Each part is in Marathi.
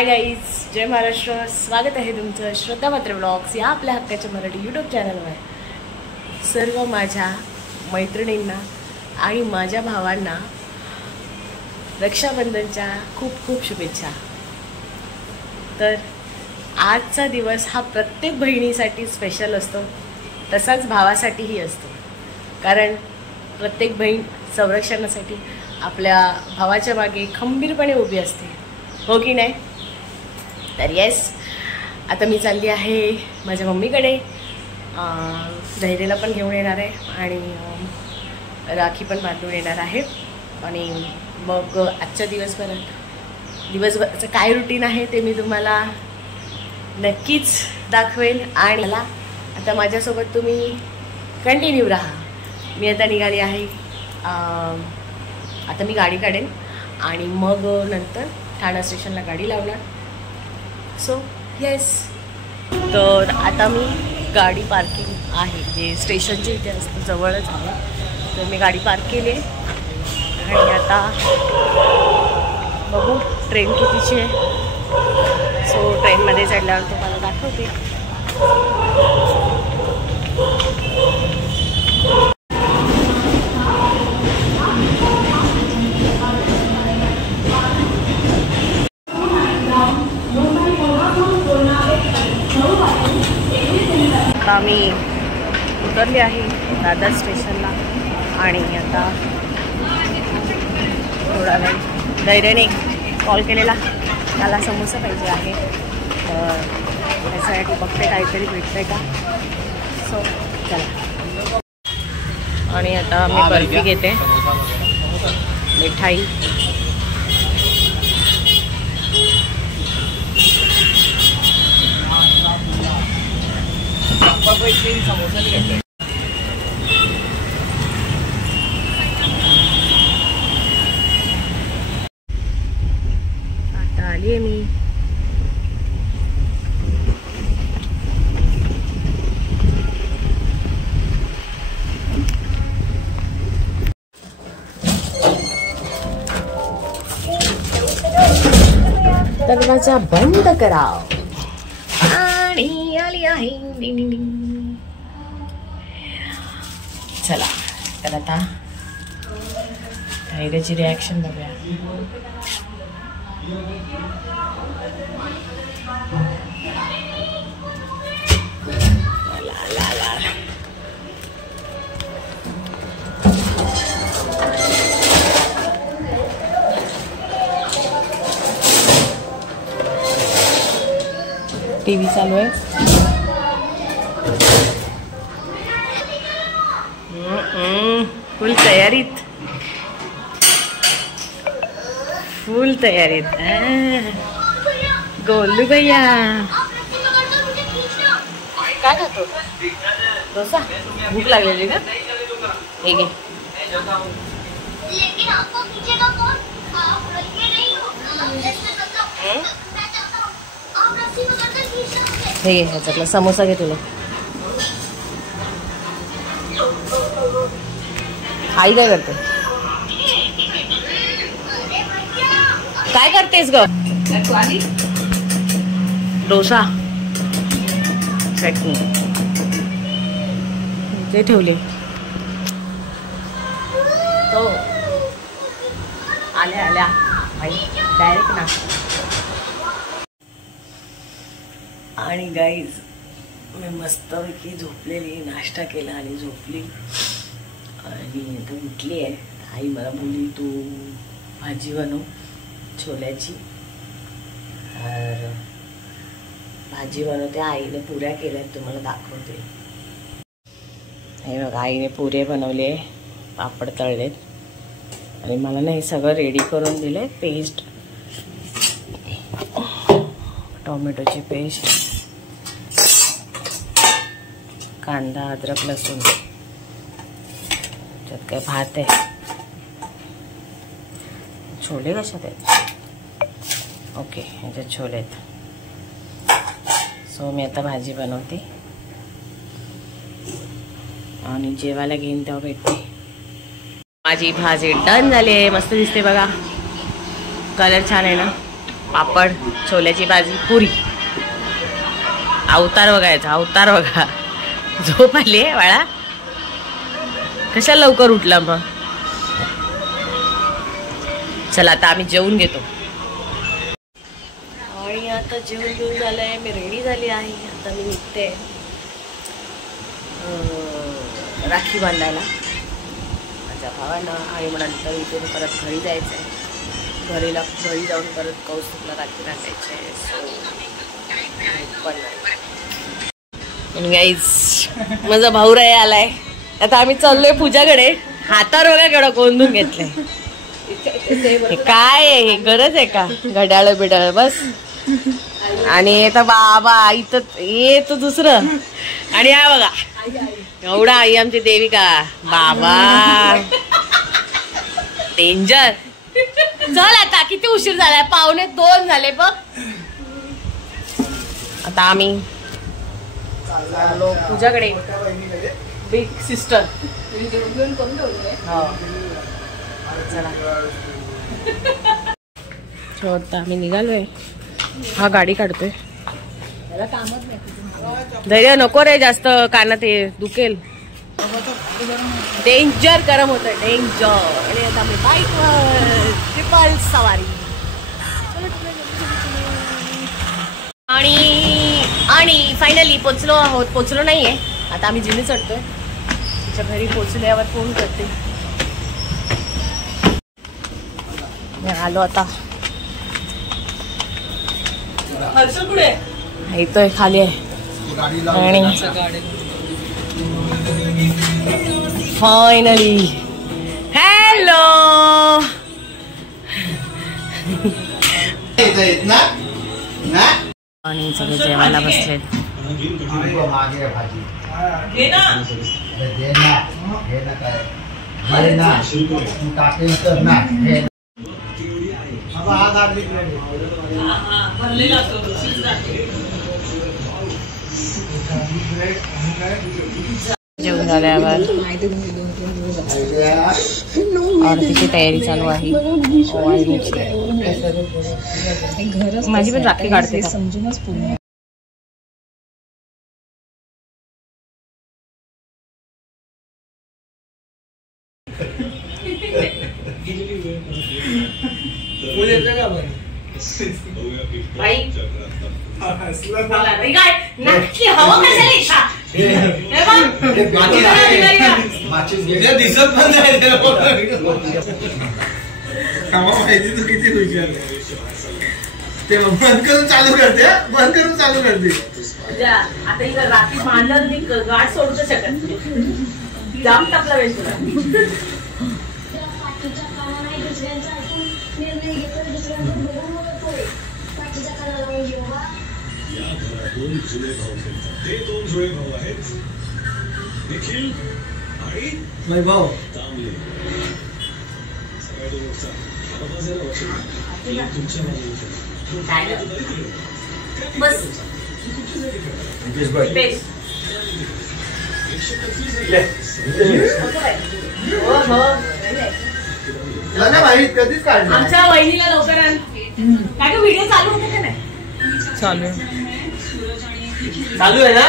हाय गाईज, जय महाराष्ट्र. स्वागत आहे तुमचं श्रद्धा मात्रे ब्लॉग्स या आपल्या हक्काच्या मराठी यूट्यूब चॅनलवर. सर्व माझ्या मैत्रिणींना आणि माझ्या भावांना रक्षाबंधनच्या खूप खूप शुभेच्छा. तर आजचा दिवस हा प्रत्येक बहिणीसाठी स्पेशल असतो, तसाच भावासाठीही असतो. कारण प्रत्येक बहीण संरक्षणासाठी आपल्या भावाच्या मागे खंबीरपणे उभी असते, हो की नाही? तर येस, आता मी चालली आहे माझ्या मम्मीकडे. धैर्याला पण घेऊन येणार आहे आणि राखी पण बांधून येणार आहे. आणि मग आजच्या दिवसभराचं काय रुटीन आहे ते मी तुम्हाला नक्कीच दाखवेल. आणि मला आता माझ्यासोबत तुम्ही कंटिन्यू राहा. मी आता निघाली आहे. आता मी गाडी काढेन आणि मग नंतर ठाणा स्टेशनला गाडी लावणार. सो येस, तर आता मी गाडी पार्किंग आहे जे स्टेशनच्या इथे असतं, जवळच आहे. तर मी गाडी पार्क केली आहे आणि आता बघू ट्रेन कितीची आहे. सो ट्रेनमध्ये चढल्यावर तुम्हाला दाखवते. मी उतरली आहे दादर स्टेशनला आणि आता थोडा वेळ धैर्याने कॉल केलेला, त्याला समोसा पाहिजे आहे. तर त्याच्यासाठी बघते काहीतरी भेटतंय का. सो चला. आणि आता मी बर्फी घेते, मिठाई. आता आली आहे मी. दरवाजा बंद करा. आणि आली आहे. चला, तर आता धैर्याची रिॲक्शन बघूया. टीव्ही चालू आहे. फुल तयारीत, फुल तयारीत. गोलू भैया काय खातो? डोसा. भूक लागलेली ना. हे घे. हे घे, ह्याच्यातला समोसा घे तुला. आई काय करते? काय करतेस ग? डोसा चटणी ते ठेवले. तो आल्या आल्या आई डायरेक्ट ना. आणि गाईज, मी मस्तपैकी झोपलेली, नाश्ता केला आणि झोपली. आणि आता उठली आहे. आई मला बोलली तू भाजी बनव छोल्याची. तर भाजी बनवते. आईने पुऱ्या केल्यात, तुम्हाला दाखवते. हे बघा, आईने पुरे बनवले, पापड तळलेत आणि मला ना हे सगळं रेडी करून दिले. पेस्ट, टोमॅटोची पेस्ट, कांदा, अद्रक, लसूण. त्यात काय भात आहे. छोले कशात आहेत? ओके, ह्याच्यात छोले आहेत. सो मी आता भाजी बनवते आणि जेवायला घेईन तेव्हा भेटते. माझी भाजी डन झाली आहे. मस्त दिसते बघा, कलर छान आहे ना. पापड, छोल्याची भाजी, पुरी. अवतार बघायचा, अवतार बघा. झोप आली आहे बाळा? कशा लवकर उठला मग? चला आता आम्ही जेवून घेतो. आणि आता जेवण घेऊन झालंय, मी रेडी झाली आहे. आता मी निघते राखी बांधायला माझ्या भावांना. आणि मग नंतर इथून परत घरी जायचं आहे. घरी जाऊन परत कौस्तुभला राखी बांधायची आहे. गाईज माझा भाऊ रे आलाय. आता आम्ही चाललोय पूजाकडे. हातावर बघा केवढं गोंधून घेतलंय. काय आहे, गरज आहे का? घड्याळ बिडाळ बस. आणि आता बाबा इथं येत दुसरं. आणि हा बघा एवढा आई आमची देविका. बाबा डेंजर. चल आता किती उशीर झालाय, 1:45 झाले बघ. आता आम्ही पूजाकडे. Big sister. चला आता आम्ही निघालोय. हा गाडी काढतोय. धैर्य नको रे जास्त, कानात हे दुखेल. डेंजर गरम होत, डेंजर. आणि आता आम्ही बाईकवर ट्रिपल सवारी. आणि फायनली पोचलो आहोत. पोचलो नाहीये, आता आम्ही जिने चढतोय. तिच्या घरी पोचल्यावर फोन करते. आलो आता. येतोय खाली आहे. आणि फायनली हॅलो. आणि सगळे जेवायला बसले. जेवण झाल्यावर आरतीची तयारी चालू आहे. माझी पण राखी काढते. दिसत पण नाही माहिती तू किती हुशार. ते बंद करून चालू करते, बंद करून चालू करते. आता इथं राखी बांधलं मी गाठ सोडू शकत. जाम टाकला वेळ तुला. भाऊ बस भाई कधीच काढलं. आमच्या वहिनीला लवकर आण. काय व्हिडिओ चालू होते का नाही? चालू आहे ना.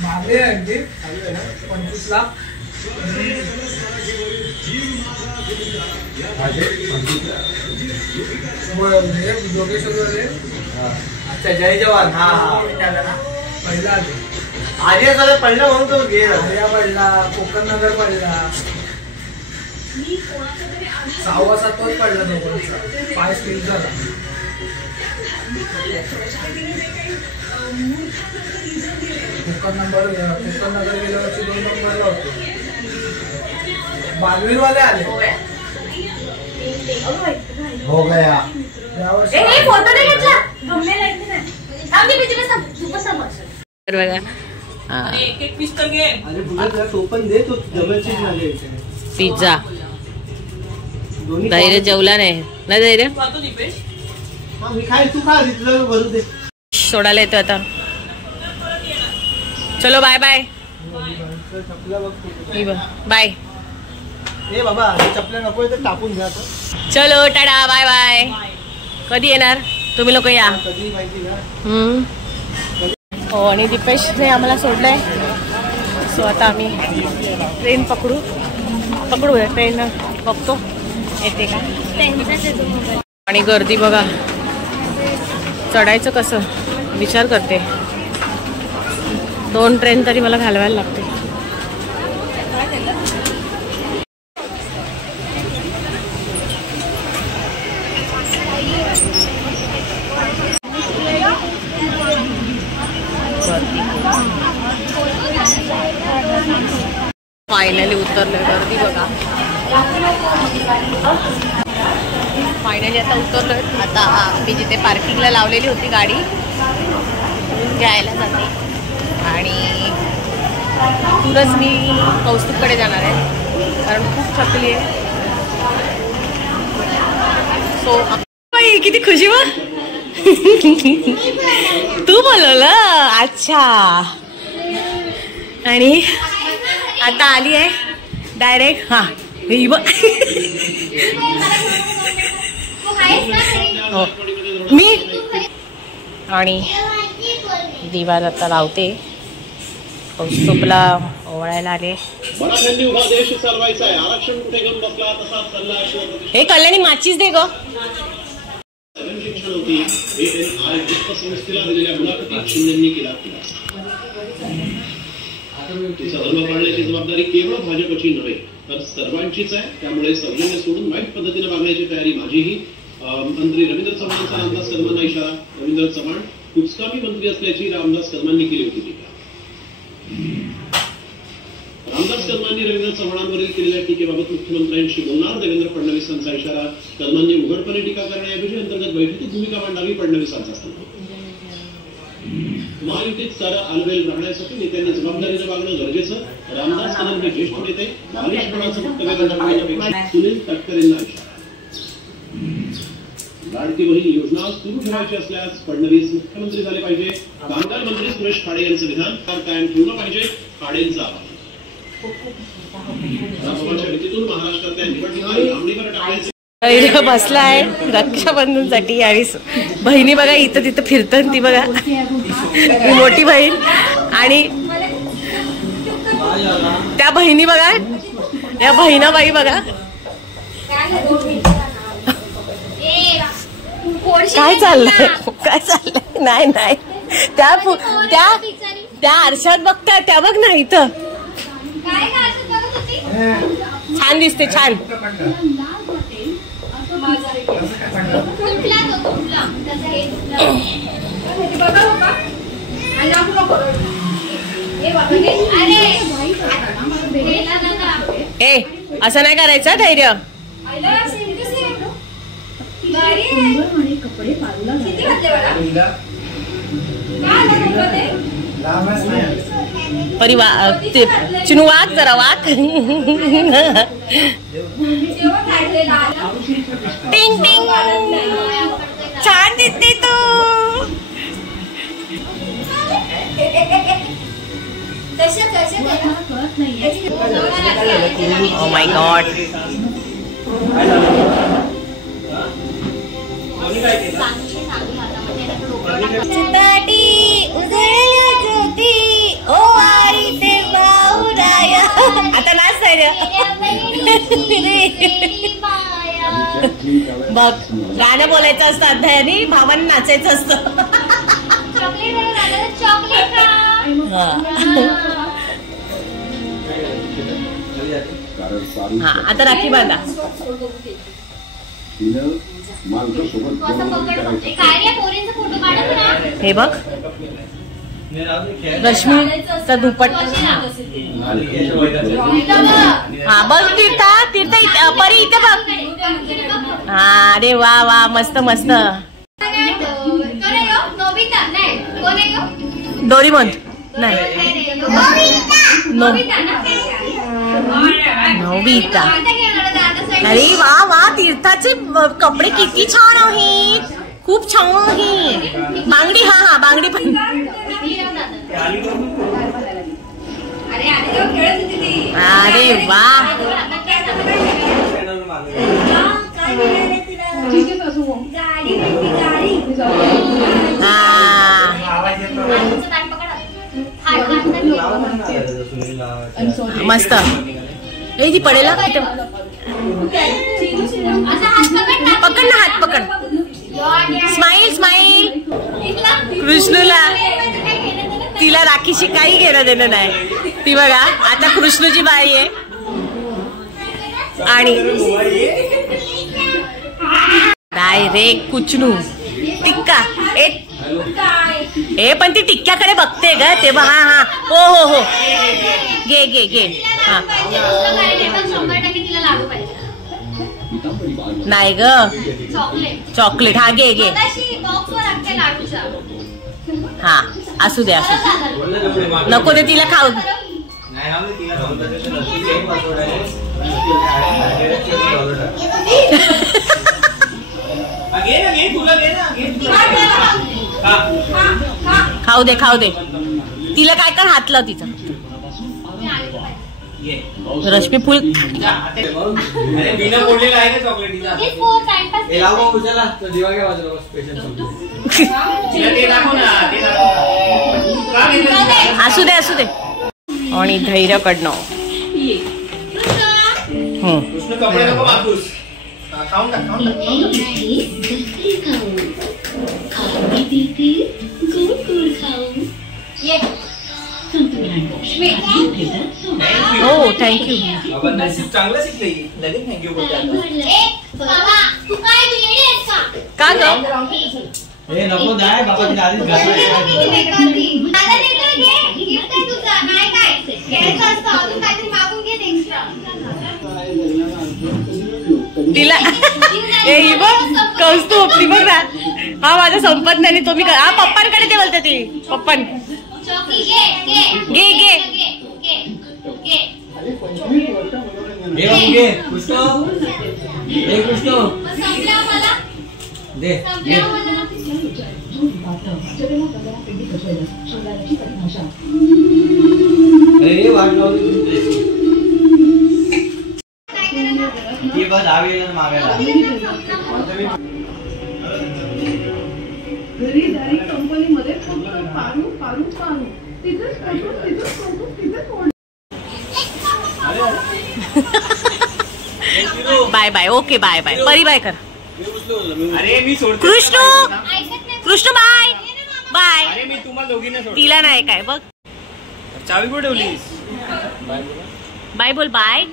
मागे आहे 25 लाख. अच्छा जय जवान. हा पहिला आर्या झालं पडला म्हणून तो घे. आर्या पडला, कोकण नगर पडला, 6-7 पडला. दोघांचा 5 स्पीड झाला. कोकण नगर गेल्या वर्षी 2 नंबरला होते. बालवीर वाले आले. हो गया. फोटो नाही घेतला. एक पीस तर घे. अरे टोपन दे. तो डबल चीज झाले. पिझ्झा. धैर्य जेवला नाही ना? धैर्य मी खाय तू खा तिथलं भरू दे. सोडायला येतो आता. चलो बाय बाय बाय. ए बाबा चपल्या नको तर टाकून घ्या. चलो टाटा बाय बाय. कधी येणार तुम्ही लोक या. कधी माहिती का. हो आणि दीपेशने आम्हाला सोडलंय. सो आता आम्ही ट्रेन पकडू ट्रेन बघतो येते का. आणि गर्दी बघा. चढायचं कसं विचार करते. 2 ट्रेन तरी मला घालवायला लागते. फायनली उतरलोय. गर्दी बघा. फायनली आता उतरलोय. आता मी जिथे पार्किंगला लावलेली होती गाडी घ्यायला जाते आणि तुरंच मी कौस्तुभकडे जाणार आहे कारण खूप थकली आहे. सो किती खुशी वा. तू बोलवलं. अच्छा. आणि आता आली आहे डायरेक्ट. हा हो मी आणि दिवार आता लावते. कौस्तुभला ओवाळायला आले. हे कल्याणी माचीच दे ग. धर्म पाळण्याची जबाबदारी केवळ भाजपची नव्हे तर सर्वांचीच आहे. त्यामुळे सौजन्य सोडून वाईट पद्धतीने वागण्याची तयारी माझीही. मंत्री रवींद्र चव्हाणांचा रामदास कदमांना इशारा. रवींद्र चव्हाण कुचकामी मंत्री असल्याची रामदास कदमांनी केली होती टीका. रामदास कदमांनी रवींद्र चव्हाणांवरील केलेल्या टीकेबाबत मुख्यमंत्र्यांशी बोलणार. देवेंद्र फडणवीसांचा इशारा. कदमांनी उघडपणे टीका करण्याऐवजी अंतर्गत बैठकीत भूमिका मांडावी. फडणवीसांचा सल्ला. महायुतीत सारा आलबेल राहण्यासाठी नेत्यांनी जबाबदारीने वागणं गरजेचं. रामदास कदम हे ज्येष्ठ नेते. बालिशपणाचं वक्तव्य करण्यापेक्षा सुनील तटकरेंना इशारा. लाडकी बहीण योजना सुरू ठेवायची असल्यास फडणवीस मुख्यमंत्री झाले पाहिजे. कामगार मंत्री सुरेश खाडे यांचं विधान कायम ठेवलं पाहिजे. खाडेंचं आवाहन. भीतीतून महाराष्ट्रातल्या निवडणुका लांबणीवर टाकायचे बसलाय रक्षाबंधनसाठी. आणि बहिणी बघा इथं तिथं फिरतात. ती बघा मोठी बहीण आणि त्या बहिणी बघा. या बहिणाबाई बघा काय चाललंय. नाही नाही त्या आरशात बघता. त्या बघ ना इथं छान दिसते. छान. ए असं नाही करायचं. धैर्य. चिनू वाक जरा वाक. टिंग टिंग. छान दिसते तू. Oh my God. आता नाच नाही बघ. गाणं बोलायचं असतं अध्यायानी. भावांनी नाचायचं असतं. हा आता राखी बांधा. हे बघ रश्मीचा दुपट. हा बघ तीर्था. तीर्थ परी इथे बघ. हा अरे वा वा मस्त मस्त. डोरीमोन नाही नोबिता. अरे वा वा तीर्थाचे कपडे किती छान आहेत. खूप छान आहे. बांगडी, हा बांगडी पण. अरे वा, मस्त. ए ती पडेल पकड ना, हात पकड. Smile smile. कृष्णूला, तिला राखीशी काही घेणं देणं नाही. ती बघा आता कृष्णूची बाई आहे. आणि डायरेक्ट कुचनू टिक्का. ए पण ती टिक्क्याकडे बघते ग तेव्हा. हा हो हो हो, घे घे घे. हा नाही ग, चॉकलेट. हा घे घे. हा असू दे असू दे, नको दे तिला खाऊ. खाऊ दे खाऊ दे तिला. काय कर, हात लाव तिचा. रश्मी फुल असू दे असू दे. आणि धैर्यकडनं कपडे नको वापरूस. खाऊन टाक, खाऊन हो थँक्यू. चांगलं शिकले, लगेच थँक्यू का ग. हे नको जाय बाबा, तिला आधीच तिला ही बघ कौस्तुभ, ती बघ ना. हा माझा संपत नाही तो मी. हा पप्पांकडे ते बोलते ती. पप्पां घे घे. कंपनीमध्ये फक्त पारू पारू पारू तिथेच bye bye. Okay bye bye. Pari bye कर. अरे मी सोडतो. Krishnu Krishnu bye bye. अरे मी तुम्हाला दोघींना सोडतो. तिला नाही काय बघ. चावी कुठे ठेवलीस. बाय बोल. बाय.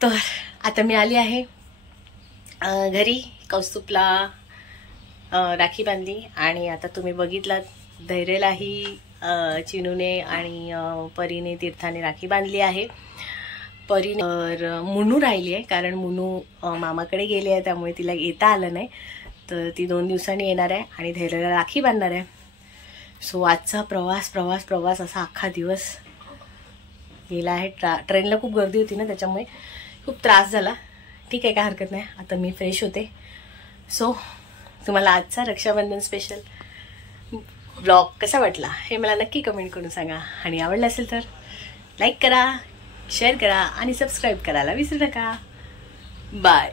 तर आता मी आली आहे घरी. कौस्तुभला राखी बांधली आणि आता तुम्ही बघितलात धैर्यलाही चिनूने आणि परीने तीर्थाने राखी बांधली आहे. परीने मुनू राहिली आहे कारण मुनू मामाकडे गेली आहे त्यामुळे तिला येता आलं नाही. तर ती 2 दिवसांनी येणार आहे आणि धैर्यला राखी बांधणार आहे. सो आजचा प्रवास असा अख्खा दिवस गेला आहे. ट्रेनला खूप गर्दी होती ना त्याच्यामुळे खूप त्रास झाला. ठीक आहे काय हरकत नाही. आता मी फ्रेश होते. सो तुम्हाला आजचा रक्षाबंधन स्पेशल ब्लॉग कसा वाटला हे मला नक्की कमेंट करून सांगा. आणि आवडला असेल तर लाईक करा, शेअर करा आणि सबस्क्राईब करायला विसरू नका. बाय.